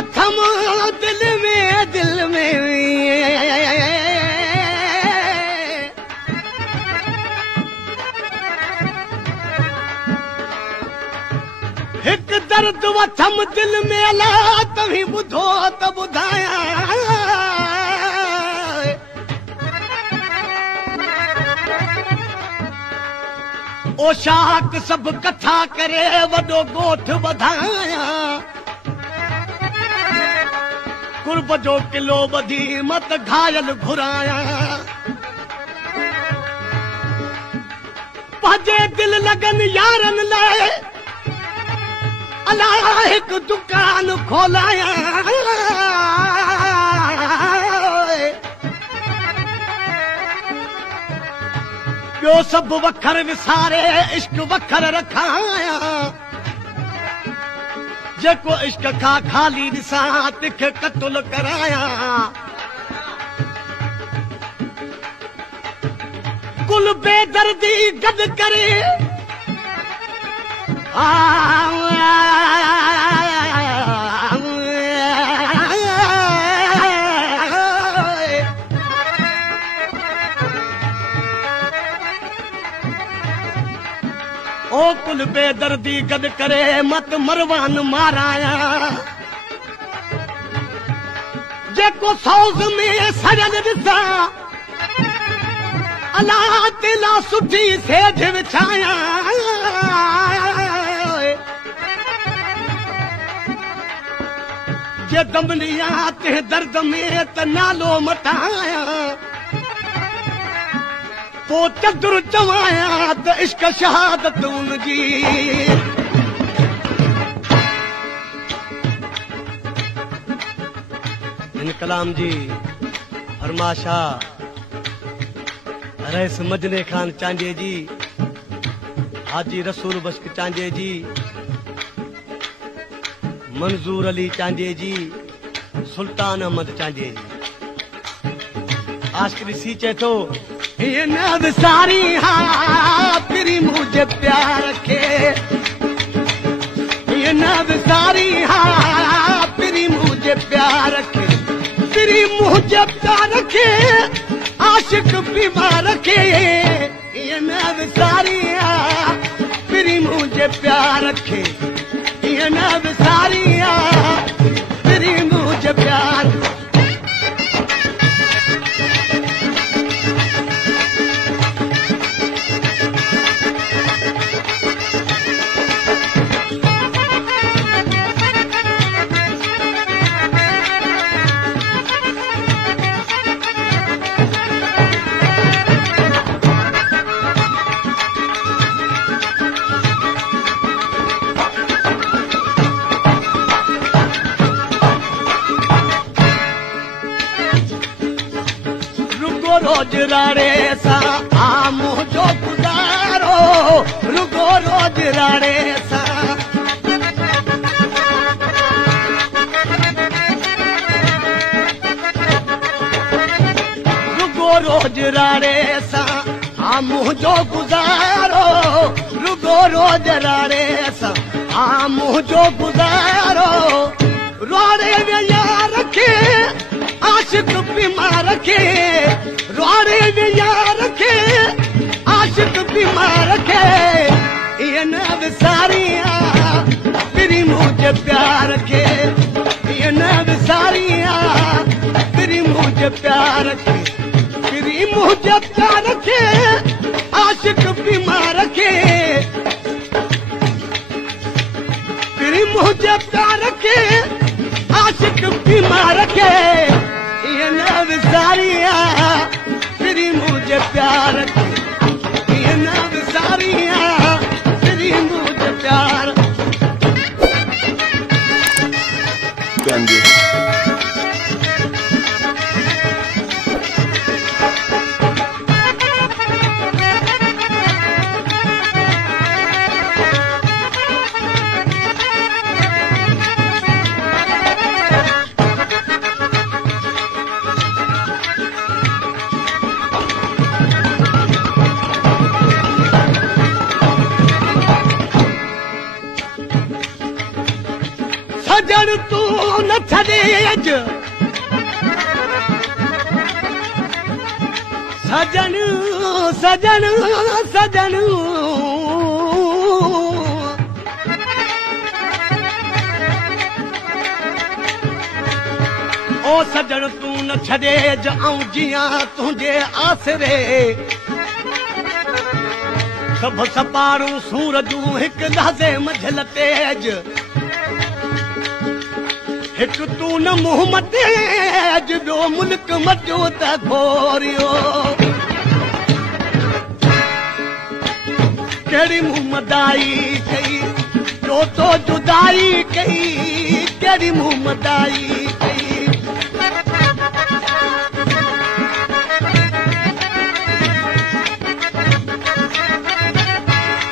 वठम दिल में दिल में हिकु दर्द वठम दिल में अला तव्हीं ॿुधो त ॿुधायां ओ शाख सभु कथा करे वॾो ॻोठ वधायां कुर्ब जो किलो ॿधी मत घायल घुरायां पंहिंजे दिल लगन यारनि लाइ अला हिकु दुकान खोलायां ॿियो सभु वखर विसारे इश्क वखर रखायां जेको इश्क खां ख़ाली ॾिसां तिख कतुल करायां कुल बेदर्दी गॾु करे ओ कुल बेदर्दी गॾु करे मत मरवान मारायां जेको सौज़ में सड़ियल ॾिसां अला दिला सुठी सेज विछायां जे दमलियां ते दर्द में त नालो मटायां पो चदुर चवायां त इश्क शहादत उनजी हिन कलाम जी फरमाशा रईस मजने खान चांडिया जी हाजी रसूल बश्क चांडिया जी मंजूर अली चांडिया जी सुल्तान अहमद चांडिया जी आशिक ॾिसी चए थो ये नब सारी हाँ फिरी मुझे प्यार रखे ये नब सारी हाँ फिरी मुझे प्यार रखे फिरी मुझे प्यार रखे आशिक बीमार रखे ये नब सारी हाँ फिरी मुझे प्यार रखे ये नब सारी हाँ फिरी मुझे प्यार रोज राड़े सा आमो जो गुजारो रुगो रोज राड़े सा रुगो रोज राड़े सा आमो जो गुजारो रुगो रोज राड़े सा आमो जो गुजारो रोड़े में यार रखे आशिक बीमार रखे रोड़े में यार रखे आशिक बीमार रखे ये नब सारियां फिरी मुझे प्यार रखे ये नब सारियां फिरी मुझे प्यार रखे फिरी मुझे प्यार रखे आशिक बीमार रखे फिरी मुझे प्यार रखे आशिक बीमार रखे ये नब सारियां फिरी मुझे प्यार रखे ये नब सारियां फिरी मुझे प्यार सजन तू न छॾेज सजन सजन सजन ओ सजन तू न छॾेज ऐं जियां तुंहिंजे आसरे सभु सपारूं सूर जूं हिकु लहज़े मंझि तेज हिकु तू न मुंहुं मटेज ॿियो मुल्क मटियो त घोरियो कहिड़ी मुंहुं मदाई कई जो तो जुदाई कई कहिड़ी मुंहुं मदाई कई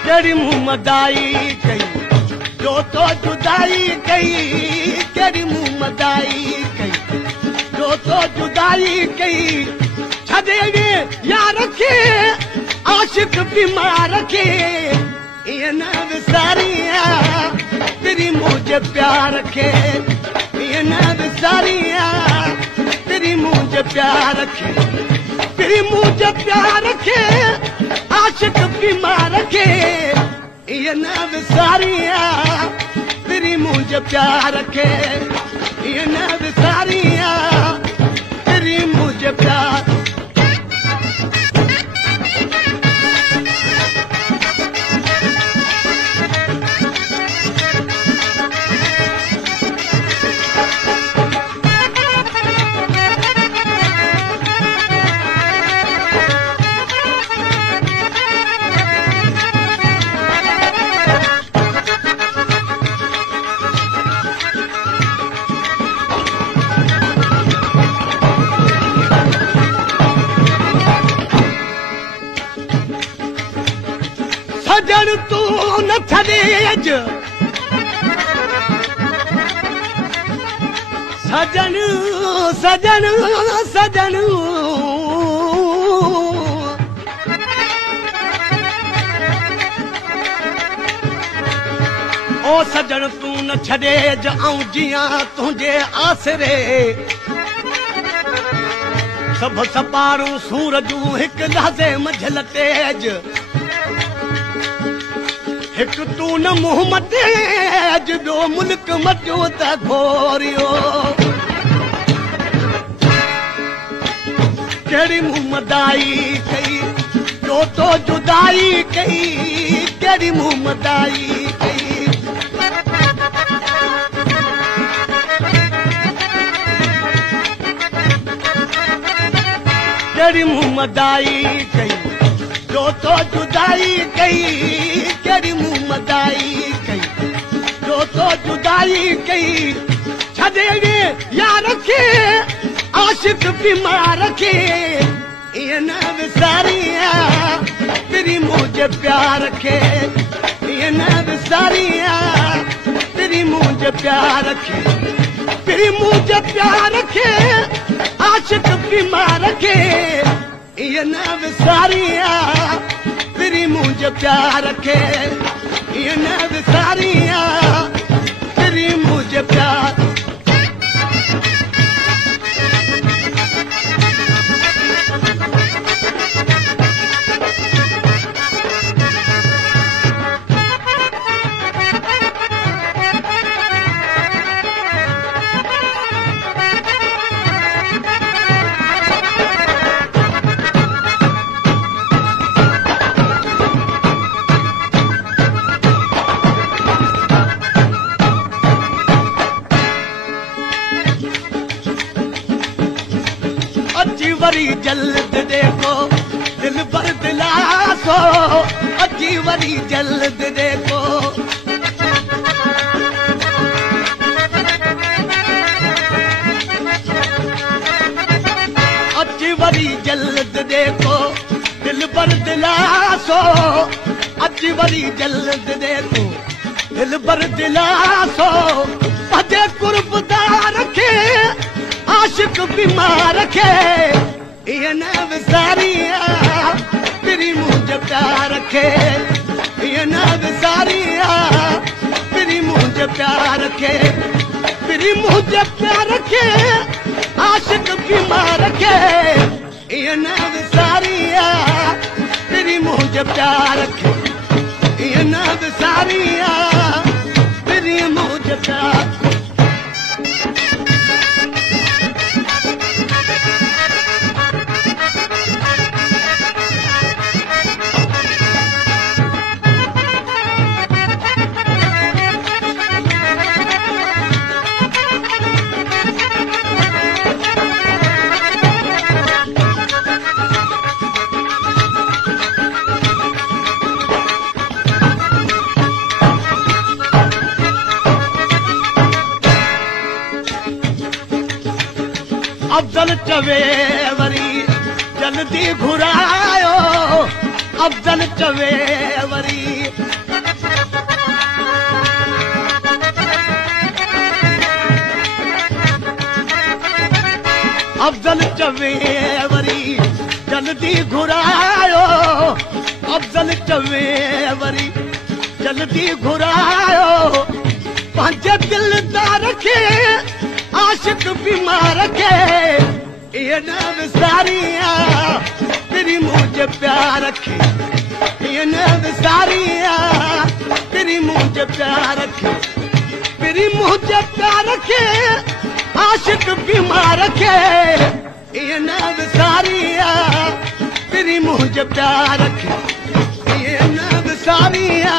कहिड़ी मुंहुं मदाई कई जो तो जुदाई कई कहिड़ी मुंहुं मदाई कई जो तो जुदाई कई छॾे वे यार खे आशिक बीमार खे ईअं न विसारिया तेरी मुंहिंजे प्यार खे ईअं न विसारिया तेरी मुंहिंजे प्यार खे तेरी मुंहिंजे प्यार खे आशिक बीमार खे ईअं न विसारिया तेरी मुंहिंजे प्यार खे ईअं न विसारिया तेरी मुंहिंजे प्यार सजन तू न छॾेज सजन सजन सजन ओ सजन तू न छॾेज ऐं जियां तुंहिंजे आसरे सभु सपारूं सूर जूं हिकु लहज़े मंझि तेज हिकु तू न मुंहुं मटेज ॿियो मुल्क मटियो त घोरियो कहिड़ी मुंहुं मदाई कई जो तो जुदाई कई कहिड़ी मुंहुं मदाई कई कहिड़ी मुंहुं मदाई कई जो तो जुदाई कई कहिड़ी मुंहुं मदाई कई जो तो जुदाई कई छॾे वे यार खे आशिक बीमार खे ईअं न विसारिया तेरी मुंहिंजे प्यार खे ईअं न विसारिया तेरी मुंहिंजे प्यार खे तेरी मुंहिंजे प्यार खे आशिक बीमार खे ईअं न विसारिया तेरी मुंहिंजे प्यार खे ईअं न विसारिया तेरी मुंहिंजे प्यार अची वरी जल्द देखो दिल भर दिलासो अची वरी जल्द देखो अची वरी जल्द देखो दिल भर दिलासो अची वरी जल्द देखो दिल भर दिलासो भजे कुर्बदार खे आशिक बीमार खे ईअं न विसारिया तेरी मुंहिंजे प्यार खे ईअं न विसारिया तेरी मुंहिंजे प्यार खे पिरी मुझे प्यार के आशिक बीमार के ये न विसारिया पिरी मुझे प्यार के ये न विसारिया पिरी मुझे प्यार अफजल चवे वरी जल्दी घुरायो अफजल चवे वरी अफजल चवे वरी जल्दी घुरायो अफजल चवे वरी जल्दी घुरायो पंहिंजे दिलदार खे आशिक बीमार के ये न विसारिया पिरी मुझे प्यार के ये न विसारिया पिरी मुझे प्यार के पिरी मुझे प्यार के आशिक बीमार के ये न विसारिया पिरी मुझे प्यार के ये न विसारिया